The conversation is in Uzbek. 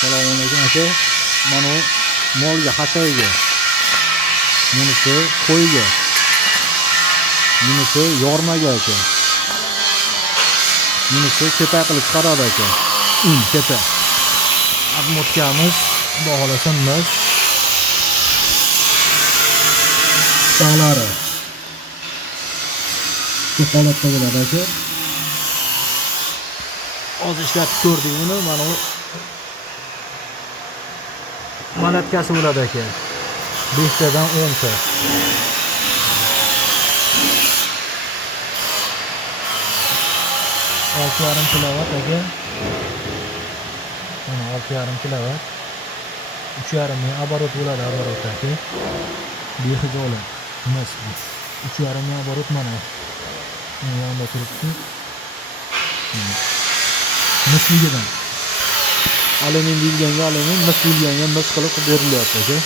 Assalomu alaykum aka. Mana molga, hashaga. Bunisi qo'yga. Bunisi yormaga aka. Bunisi kepa qilib chiqaradi aka. Kepa. Admotkamiz xudo xolasa emas. Tog'lari. Shu holatda bo'ladi aka. Hozir ishlatib ko'rdik buni. Mana bu malatkasi bo'ladi aka. 5 tadan 10 ta. Olti yarim kilovat aka. Mana 6,5 kilovat. 3,5 ming оборот bo'ladi оборот aka. Behijolat emas bu. 3,5 ming оборот mana. Yonda turibdi. Misligidan. Alumin deyilganga alumin, mis deyilganga mis qilib berilyapti aka.